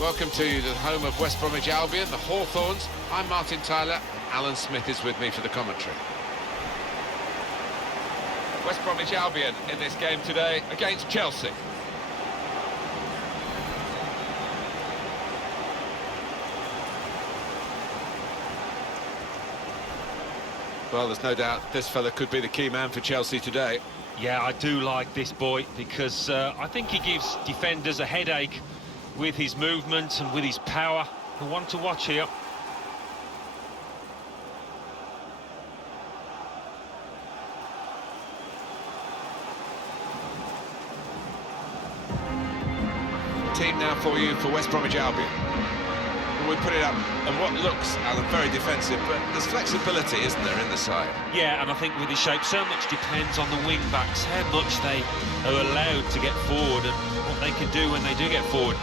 Welcome to the home of West Bromwich Albion, the Hawthorns. I'm Martin Tyler, and Alan Smith is with me for the commentary. West Bromwich Albion in this game today against Chelsea. Well, there's no doubt this fella could be the key man for Chelsea today. Yeah, I do like this boy because I think he gives defenders a headache with his movement and with his power. The one to watch here. Team now for you for West Bromwich Albion. We put it up and what looks, Alan, very defensive, but there's flexibility, isn't there, in the side? Yeah, and I think with his shape, so much depends on the wing-backs, how much they are allowed to get forward and what they can do when they do get forward.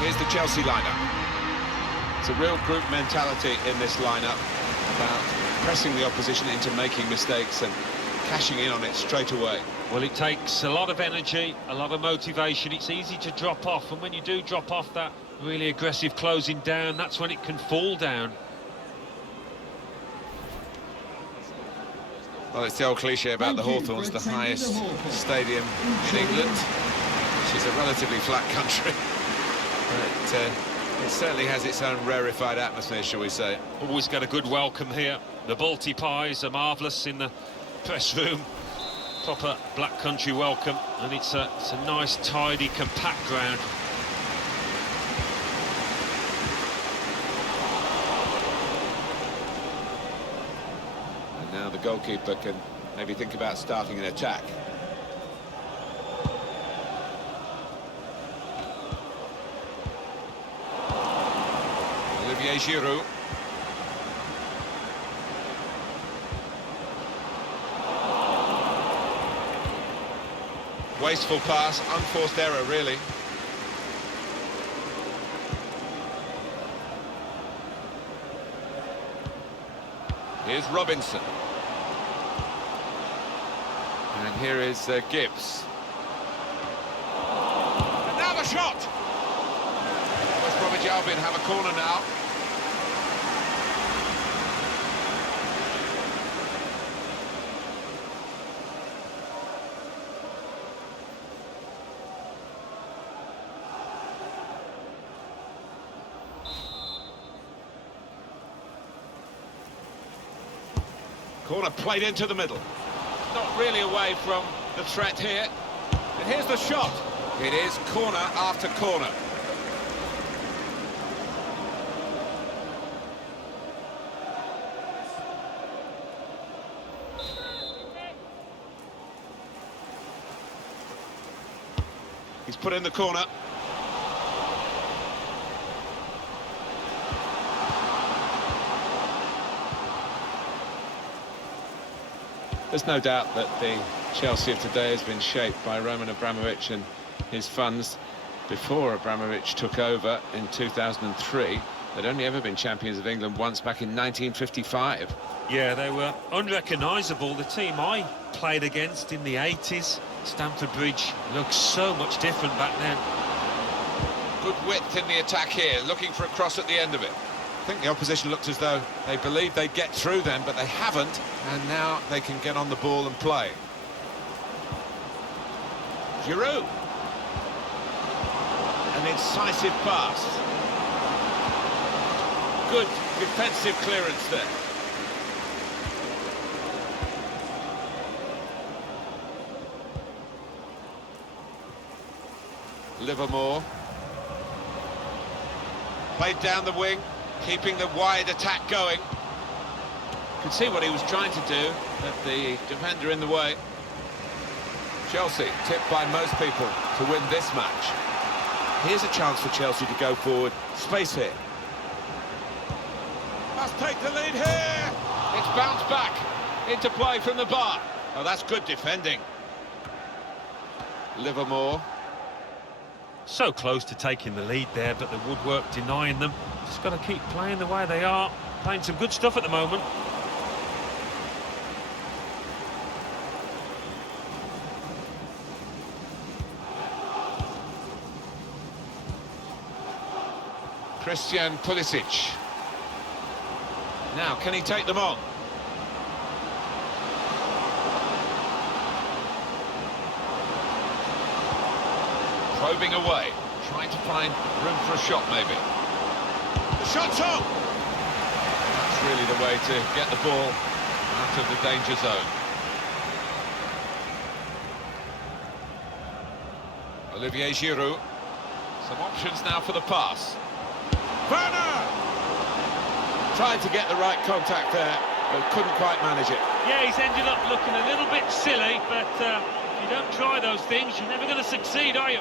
Here's the Chelsea lineup. It's a real group mentality in this lineup about pressing the opposition into making mistakes and cashing in on it straight away. Well, it takes a lot of energy, a lot of motivation. It's easy to drop off, and when you do drop off that really aggressive closing down, that's when it can fall down. Well, it's the old cliche about the Hawthorns, the highest stadium in England, which is a relatively flat country. But it certainly has its own rarefied atmosphere, shall we say. Always got a good welcome here. The Balti pies are marvellous in the press room. Proper black country welcome, and it's a nice, tidy, compact ground. And now the goalkeeper can maybe think about starting an attack. Olivier Giroud. Wasteful pass, unforced error, really. Here's Robinson. And here is Gibbs. And now the shot! West Bromwich Albion have a corner now. Corner played into the middle. Not really away from the threat here. And here's the shot. It is corner after corner. He's put in the corner. There's no doubt that the Chelsea of today has been shaped by Roman Abramovich and his funds. Before Abramovich took over in 2003, they'd only ever been champions of England once back in 1955. Yeah, they were unrecognisable. The team I played against in the 80s, Stamford Bridge, looked so much different back then. Good width in the attack here, looking for a cross at the end of it. I think the opposition looked as though they believed they'd get through them, but they haven't, and now they can get on the ball and play. Giroud. An incisive pass. Good defensive clearance there. Livermore. Played down the wing, keeping the wide attack going. Could see what he was trying to do, but the defender in the way. Chelsea tipped by most people to win this match. Here's a chance for Chelsea to go forward. Space here. Must take the lead here. It's bounced back into play from the bar. Oh, that's good defending. Livermore. So close to taking the lead there, but the woodwork denying them. Just got to keep playing the way they are. Playing some good stuff at the moment. Christian Pulisic. Now, can he take them on? Probing away, trying to find room for a shot, maybe. The shot's on! That's really the way to get the ball out of the danger zone. Olivier Giroud. Some options now for the pass. Werner! Tried to get the right contact there, but couldn't quite manage it. Yeah, he's ended up looking a little bit silly, but if you don't try those things, you're never going to succeed, are you?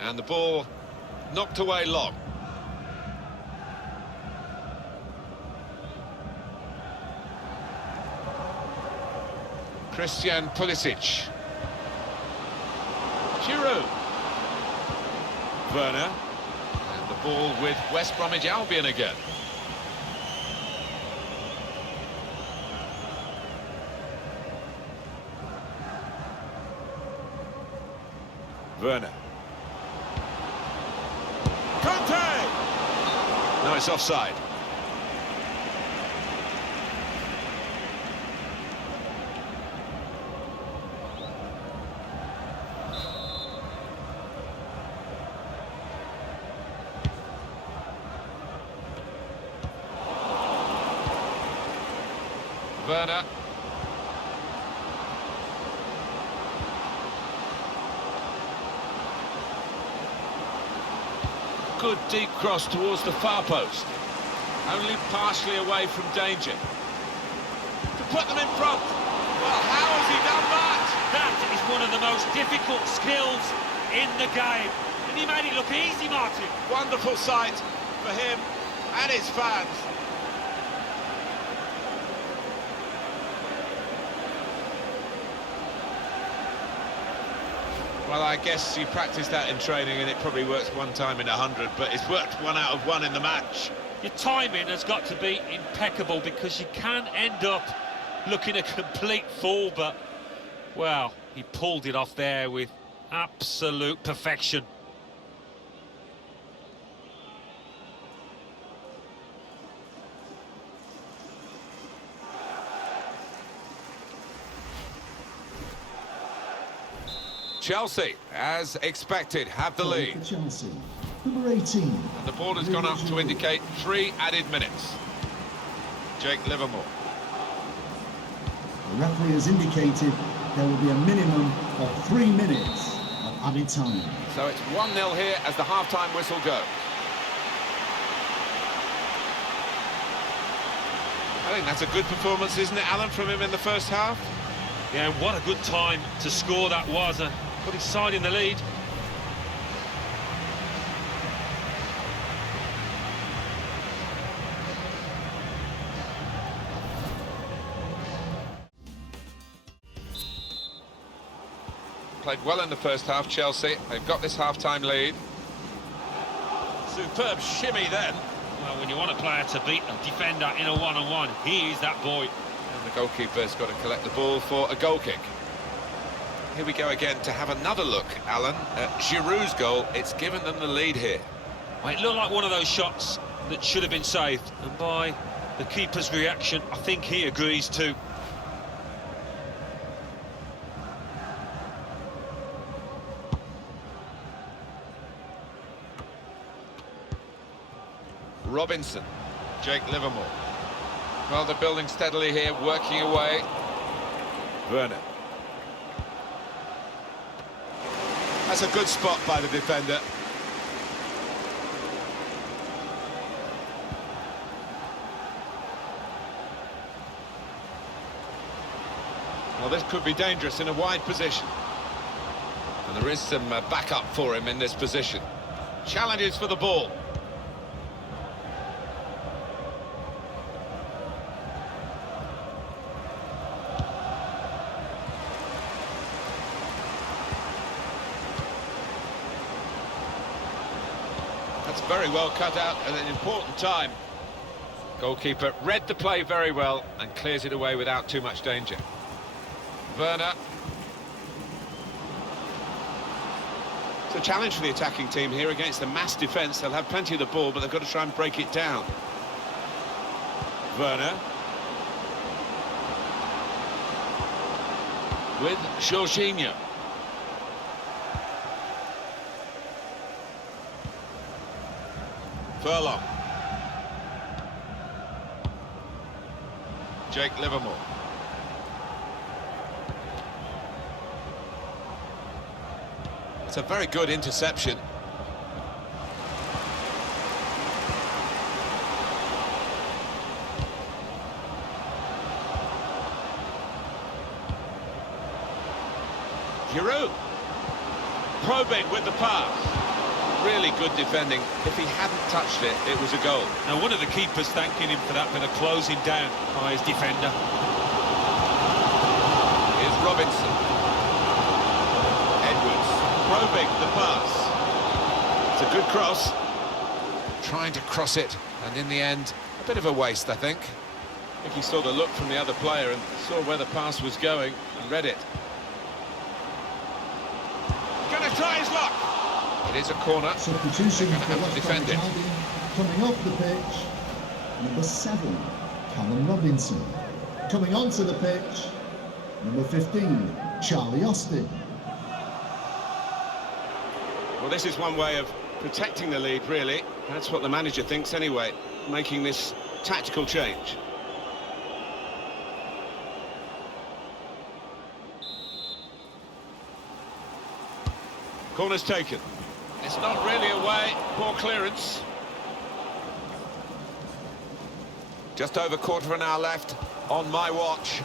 And the ball knocked away long. Christian Pulisic. Giroud. Werner. And the ball with West Bromwich Albion again. Werner. Conte! No, it's offside. Werner. Good deep cross towards the far post. Only partially away from danger. To put them in front. Well, how has he done that? That is one of the most difficult skills in the game. And he made it look easy, Martin. Wonderful sight for him and his fans. Well, I guess you practice that in training and it probably works one time in 100, but it's worked 1 out of 1 in the match. Your timing has got to be impeccable because you can end up looking a complete fool, but, well, he pulled it off there with absolute perfection. Chelsea, as expected, have the lead. Chelsea, number 18. And the ball has gone up to indicate 3 added minutes. Jake Livermore. The referee has indicated there will be a minimum of 3 minutes of added time. So it's 1-0 here as the half-time whistle goes. I think that's a good performance, isn't it, Alan, from him in the first half? Yeah, what a good time to score that was. Put his side in the lead. Played well in the first half, Chelsea. They've got this half-time lead. Superb shimmy then. Well, when you want a player to beat a defender in a one-on-one, he is that boy. And the goalkeeper's got to collect the ball for a goal kick. Here we go again to have another look, Alan, at Giroud's goal. It's given them the lead here. Well, it looked like one of those shots that should have been saved, and by the keeper's reaction, I think he agrees too. Robinson, Jake Livermore. Well, they're building steadily here, working away. Werner. That's a good spot by the defender. Well, this could be dangerous in a wide position. And there is some backup for him in this position. Challenges for the ball. That's very well cut out at an important time. Goalkeeper read the play very well and clears it away without too much danger. Werner. It's a challenge for the attacking team here against the mass defence. They'll have plenty of the ball, but they've got to try and break it down. Werner. With Jorginho. Furlong. Jake Livermore. It's a very good interception. Giroud. Probing with the pass. Really good defending. If he hadn't touched it, it was a goal. Now, one of the keepers thanking him for that bit of closing down by his defender. Here's Robinson. Edwards probing the pass. It's a good cross. Trying to cross it, and in the end, a bit of a waste, I think. I think he saw the look from the other player and saw where the pass was going and read it. Gonna try his luck. It is a corner. Substitution They're for gonna have to West Brom defend it. Albion. Coming off the pitch, number 7, Callum Robinson. Coming onto the pitch, number 15, Charlie Austin. Well, this is one way of protecting the lead, really. That's what the manager thinks anyway, making this tactical change. Corner's taken. It's not really away, poor clearance. Just over quarter of an hour left on my watch.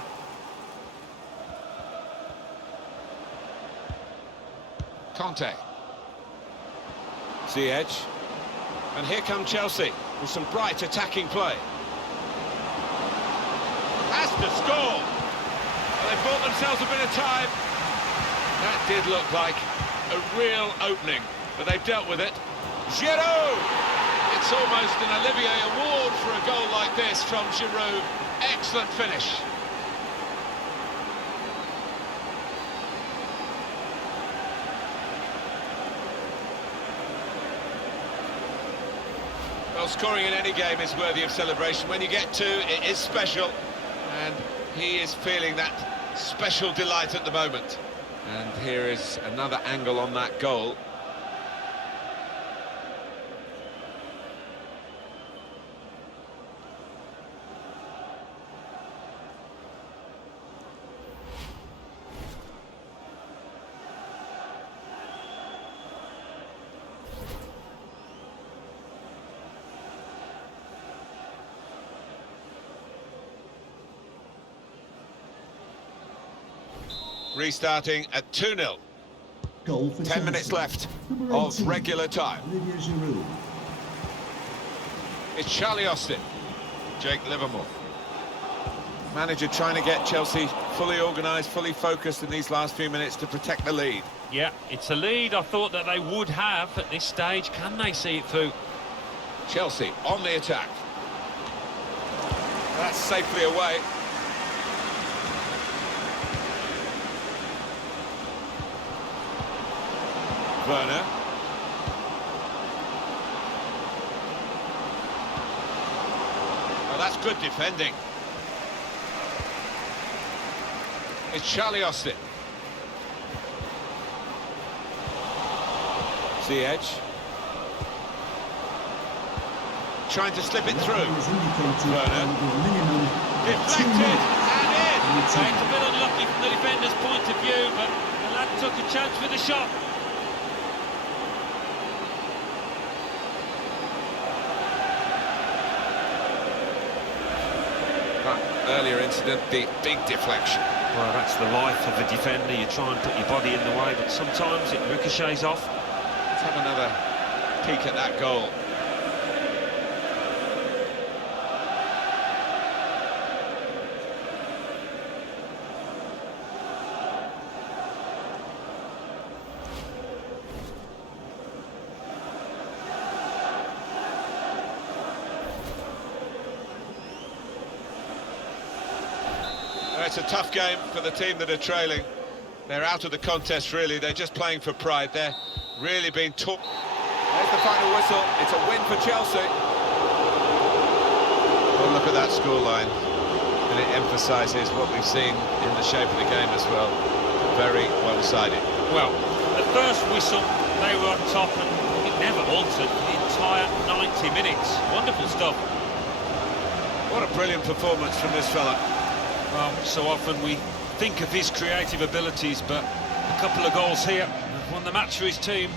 Conte. Ziyech. And here come Chelsea with some bright attacking play. Has to score. Well, they bought themselves a bit of time. That did look like a real opening, but they've dealt with it. Giroud! It's almost an Olivier Award for a goal like this from Giroud. Excellent finish. Well, scoring in any game is worthy of celebration. When you get two, it is special, and he is feeling that special delight at the moment. And here is another angle on that goal. Restarting at 2-0. Goal for 10 minutes Chelsea. left Number of 18, regular time. Olivier Giroud. It's Charlie Austin. Jake Livermore. Manager trying to get Chelsea fully organised, fully focused in these last few minutes to protect the lead. Yeah, it's a lead I thought that they would have at this stage. Can they see it through? Chelsea on the attack. That's safely away. Werner. Oh, that's good defending. It's Charlie Austin. Ziyech. Trying to slip it through. Werner. Deflected and in. It's a bit unlucky from the defender's point of view, but the lad took a chance with the shot. Earlier incident, the big deflection. Well, that's the life of a defender. You try and put your body in the way, but sometimes it ricochets off. Let's have another peek at that goal. it's a tough game for the team that are trailing. They're out of the contest, really. They're just playing for pride. They're really being taught. There's the final whistle. It's a win for Chelsea. Well, look at that scoreline. And it emphasises what we've seen in the shape of the game as well. Very one-sided. Well, at first whistle, they were on top, and it never altered the entire 90 minutes. Wonderful stuff. What a brilliant performance from this fella. Well, so often we think of his creative abilities, but a couple of goals here have won the match for his team.